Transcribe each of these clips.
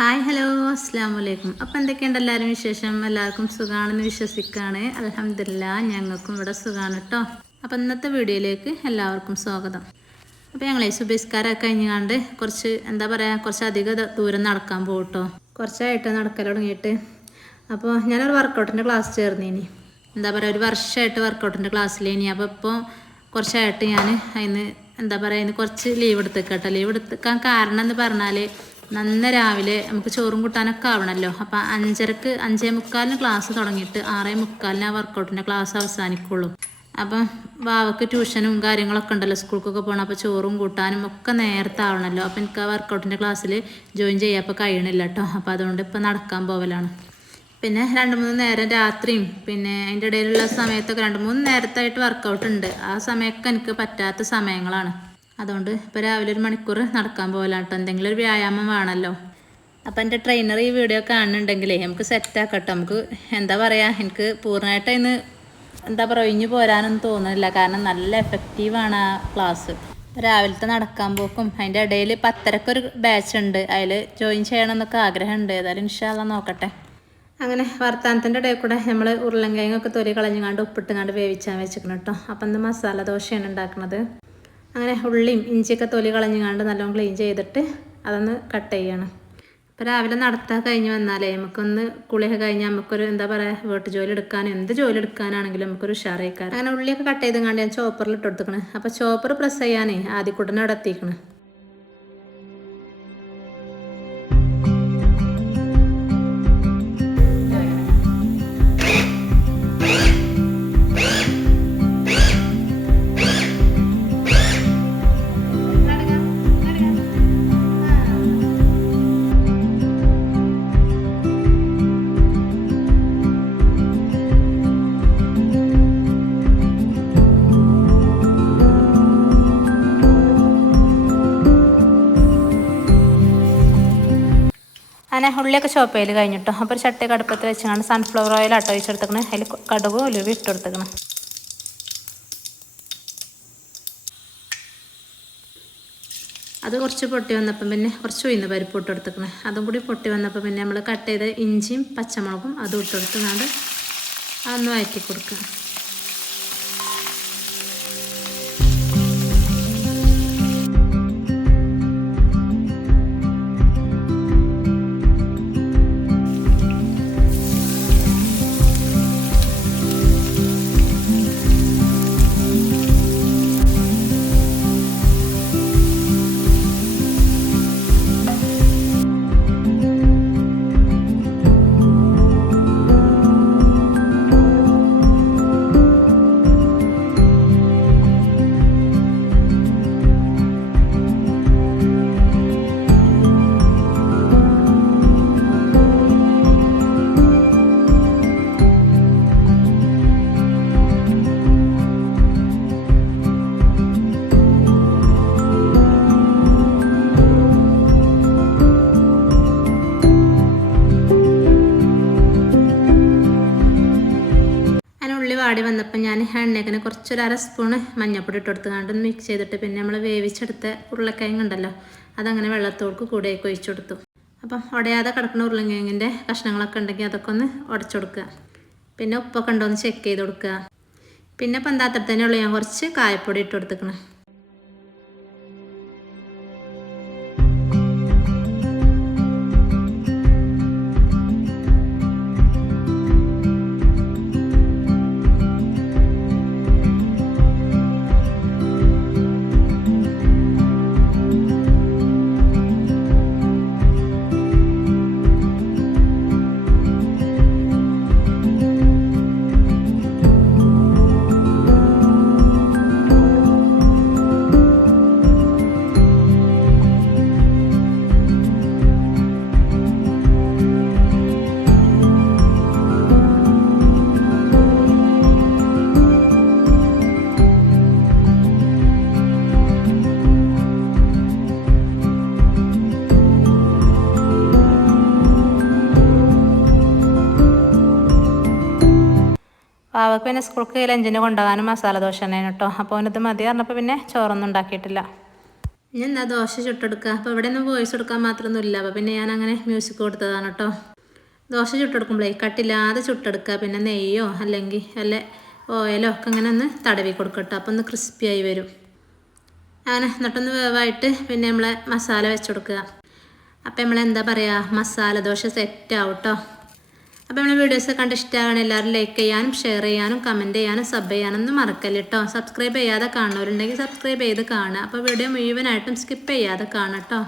Hi hello അസ്സാം വലൈക്കും. അപ്പോൾ എന്തൊക്കെയുണ്ട് എല്ലാവരും വിശേഷം? എല്ലാവർക്കും സുഖമാണെന്ന് വിശ്വസിക്കുകയാണ്. അൽഹംദുലില്ലാ ഞങ്ങൾക്കും ഇവിടെ സുഖമാണ് കേട്ടോ. അപ്പോൾ ഇന്നത്തെ വീഡിയോയിലേക്ക് എല്ലാവർക്കും സ്വാഗതം. അപ്പോൾ ഞങ്ങളെ സുബഹിസ്കാരമൊക്കെ കഴിഞ്ഞാണ്ട് കുറച്ച് കുറച്ച് അധികം ദൂരം നടക്കാൻ പോകും കേട്ടോ. കുറച്ചായിട്ട് നടക്കൽ തുടങ്ങിയിട്ട്. അപ്പോൾ ഞാനൊരു വർക്കൗട്ടിൻ്റെ ക്ലാസ് ചേർന്നിനി. ഒരു വർഷമായിട്ട് വർക്കൗട്ടിൻ്റെ ക്ലാസ്സിലേനി. അപ്പോൾ ഇപ്പോൾ കുറച്ചായിട്ട് ഞാൻ അതിന് കുറച്ച് ലീവ് എടുത്തേക്കട്ടോ. ലീവ് എടുത്തേക്കാൻ കാരണം എന്ന് പറഞ്ഞാൽ നന്ന രാവിലെ നമുക്ക് ചോറും കൂട്ടാനൊക്കെ ആവണമല്ലോ. അപ്പോൾ 5:30 5:45 ക്ലാസ് തുടങ്ങിയിട്ട് 6:45 ആ വർക്കൗട്ടിൻ്റെ ക്ലാസ് അവസാനിക്കുള്ളൂ. അപ്പം വാവക്ക് ട്യൂഷനും കാര്യങ്ങളൊക്കെ ഉണ്ടല്ലോ, സ്കൂൾക്കൊക്കെ പോകണം. അപ്പോൾ ചോറും കൂട്ടാനും ഒക്കെ നേരത്തെ ആവണമല്ലോ. അപ്പോൾ എനിക്ക് ആ വർക്കൗട്ടിൻ്റെ ക്ലാസ്സിൽ ജോയിൻ ചെയ്യാപ്പോൾ കഴിയണില്ല കേട്ടോ. അപ്പോൾ അതുകൊണ്ട് ഇപ്പോൾ നടക്കാൻ പോവലാണ്. പിന്നെ 2-3 നേരം രാത്രിയും പിന്നെ അതിൻ്റെ ഇടയിലുള്ള സമയത്തൊക്കെ 2-3 നേരത്തായിട്ട് വർക്കൗട്ട് ഉണ്ട്. ആ സമയമൊക്കെ എനിക്ക് പറ്റാത്ത സമയങ്ങളാണ്. അതുകൊണ്ട് ഇപ്പോൾ രാവിലെ 1 മണിക്കൂർ നടക്കാൻ പോകലാണ് കേട്ടോ. എന്തെങ്കിലും ഒരു വ്യായാമം വേണമല്ലോ. അപ്പോൾ എൻ്റെ ട്രെയിനർ ഈ വീഡിയോ കാണുന്നുണ്ടെങ്കിലേ നമുക്ക് സെറ്റാക്കട്ടോ. നമുക്ക് എനിക്ക് പൂർണ്ണമായിട്ട് അതിന് ഒഴിഞ്ഞു പോരാനൊന്നും തോന്നുന്നില്ല. കാരണം നല്ല എഫക്റ്റീവാണ് ആ ക്ലാസ്. രാവിലത്തെ നടക്കാൻ പോക്കും അതിൻ്റെ ഇടയിൽ 10:30 ബാച്ച് ഉണ്ട്. അതിൽ ജോയിൻ ചെയ്യണമെന്നൊക്കെ ആഗ്രഹമുണ്ട്. ഏതായാലും ഇൻഷാ അല്ലാ നോക്കട്ടെ. അങ്ങനെ വർത്താനത്തിൻ്റെ ഇടയിൽ കൂടെ നമ്മൾ ഉരുളൻകിഴങ്ങൊക്കെ തൊലി കളഞ്ഞുകൊണ്ട് ഉപ്പിട്ടുകൊണ്ട് വേവിച്ചാൽ വെച്ചിരിക്കണം കേട്ടോ. അപ്പം ഇന്ന് മസാല ദോശയാണ് ഉണ്ടാക്കുന്നത്. അങ്ങനെ ഉള്ളിയും ഇഞ്ചിയൊക്കെ തൊലി കളഞ്ഞുകൊണ്ട് നല്ലോണം ക്ലീൻ ചെയ്തിട്ട് അതൊന്ന് കട്ട് ചെയ്യണം. അപ്പോൾ രാവിലെ നടത്താൻ കഴിഞ്ഞ് വന്നാലേ നമുക്കൊന്ന് കുളിയൊക്കെ കഴിഞ്ഞാൽ നമുക്കൊരു വീട്ടു ജോലി എടുക്കാനും എന്ത് ജോലി എടുക്കാനാണെങ്കിലും നമുക്കൊരു ഉഷാറായിക്കാരം. അങ്ങനെ ഉള്ളിയൊക്കെ കട്ട് ചെയ്തുകൊണ്ട് ഞാൻ ചോപ്പറിൽ ഇട്ട് കൊടുത്തിക്കണ്. അപ്പോൾ ചോപ്പർ പ്രസ് ചെയ്യാനേ ആദ്യക്കൂട്ടനെ അവിടെ എത്തിക്കണ്. അങ്ങനെ ഉള്ളിയൊക്കെ ചോപ്പ് ചെയ്ത് കഴിഞ്ഞിട്ടോ. അപ്പോൾ ഒരു ചട്ടിയൊക്കെ അടുപ്പത്ത് വെച്ചാണ് സൺഫ്ലവർ ഓയിൽ ആട്ടോ ഒഴിച്ചെടുത്തേക്കണേ. അതിൽ കടുകും ഉലുവയും ഇട്ടെടുത്തേക്കണം. അത് കുറച്ച് പൊട്ടി വന്നപ്പം പിന്നെ കുറച്ച് ഉഴുന്ന് പരിപ്പ് ഇട്ടെടുത്തേക്കണേ. അതും കൂടി പൊട്ടി വന്നപ്പോൾ പിന്നെ നമ്മൾ കട്ട് ചെയ്ത് ഇഞ്ചിയും പച്ചമുളകും അതും ഇട്ടെടുത്തുകൊണ്ട് അതൊന്ന് വഴറ്റി കൊടുക്കുക. വാടി വന്നപ്പോൾ ഞാൻ എണ്ണയ്ക്കിന് കുറച്ചൊരു 1/2 സ്പൂണ് മഞ്ഞൾപ്പൊടി ഇട്ടെടുത്തുകൊണ്ട് മിക്സ് ചെയ്തിട്ട് പിന്നെ നമ്മൾ വേവിച്ചെടുത്ത ഉരുളക്കിഴങ്ങ് ഉണ്ടല്ലോ അതങ്ങനെ വെള്ളത്തോൾക്ക് കൂടെ ഒഴിച്ചു കൊടുത്തു. അപ്പം ഉടയാതെ കിടക്കുന്ന ഉരുളക്കിഴങ്ങിൻ്റെ കഷ്ണങ്ങളൊക്കെ ഉണ്ടെങ്കിൽ അതൊക്കെ ഒന്ന് ഉടച്ചു കൊടുക്കുക. പിന്നെ ഉപ്പൊക്കെ ഉണ്ടോ എന്ന് ചെക്ക് ചെയ്ത് കൊടുക്കുക. പിന്നെ പന്താത്രത്തന്നെ ഉള്ളൂ ഞാൻ കുറച്ച് കായപ്പൊടി ഇട്ട് കൊടുത്തേക്കണം. അവൾക്ക് പിന്നെ സ്കൂൾക്ക് ലഞ്ചിന് കൊണ്ടുപോകാനും മസാല ദോശ തന്നെയാണ് കേട്ടോ. അപ്പോൾ അവനത് മതി പറഞ്ഞപ്പോൾ പിന്നെ ചോറൊന്നും ഉണ്ടാക്കിയിട്ടില്ല. ഇനി എന്താ ദോശ ചുട്ടെടുക്കുക. അപ്പോൾ ഇവിടെ ഒന്നും വോയിസ് കൊടുക്കാൻ മാത്രമൊന്നുമില്ല. അപ്പോൾ പിന്നെ ഞാൻ അങ്ങനെ മ്യൂസിക് കൊടുത്തതാണ് കേട്ടോ. ദോശ ചുട്ടെടുക്കുമ്പോഴേ കട്ടില്ലാതെ ചുട്ടെടുക്കുക. പിന്നെ നെയ്യോ അല്ലെങ്കിൽ വല്ല ഓയിലോ ഒക്കെ അങ്ങനെ ഒന്ന് തടവി കൊടുക്കട്ടോ. അപ്പോൾ ഒന്ന് ക്രിസ്പിയായി വരും. അങ്ങനെ എന്നിട്ടൊന്ന് വേവായിട്ട് പിന്നെ നമ്മളെ മസാല വെച്ച് കൊടുക്കുക. അപ്പോൾ നമ്മളെന്താ പറയുക, മസാല ദോശ സെറ്റാവും കേട്ടോ. അപ്പോൾ നമ്മളെ വീഡിയോസ് കണ്ട് ഇഷ്ടമാകണം എല്ലാവരും ലൈക്ക് ചെയ്യാനും ഷെയർ ചെയ്യാനും കമൻറ്റ് ചെയ്യാനും സബ് ചെയ്യാനൊന്നും മറക്കല്ല കേട്ടോ. സബ്സ്ക്രൈബ് ചെയ്യാതെ കാണുന്നവരുണ്ടെങ്കിൽ സബ്സ്ക്രൈബ് ചെയ്ത് കാണുക. അപ്പോൾ വീഡിയോ മുഴുവനായിട്ടും സ്കിപ്പ് ചെയ്യാതെ കാണാം കേട്ടോ.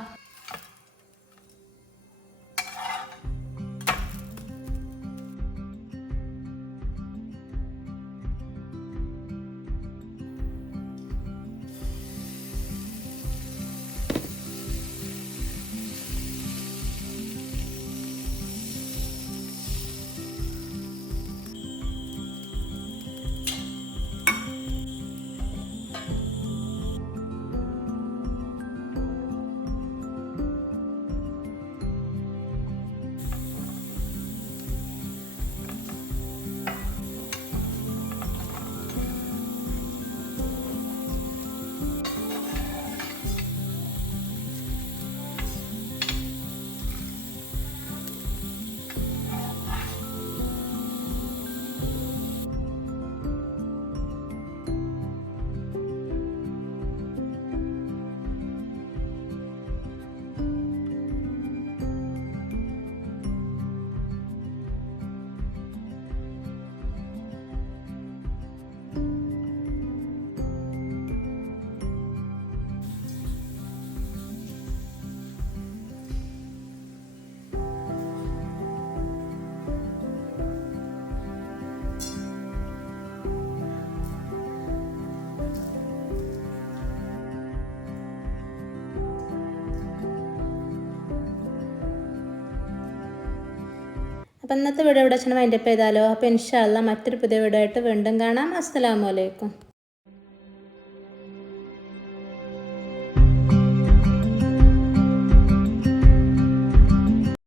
അപ്പോൾ ഇന്നത്തെ വീഡിയോ ഇവിടെ വെച്ചാൽ വൈൻഡപ്പ് ചെയ്താലോ. അപ്പോൾ ഇൻഷാ അല്ലാഹ് മറ്റൊരു പുതിയ വീഡിയോ ആയിട്ട് വീണ്ടും കാണാം. അസ്സലാമു അലൈക്കും.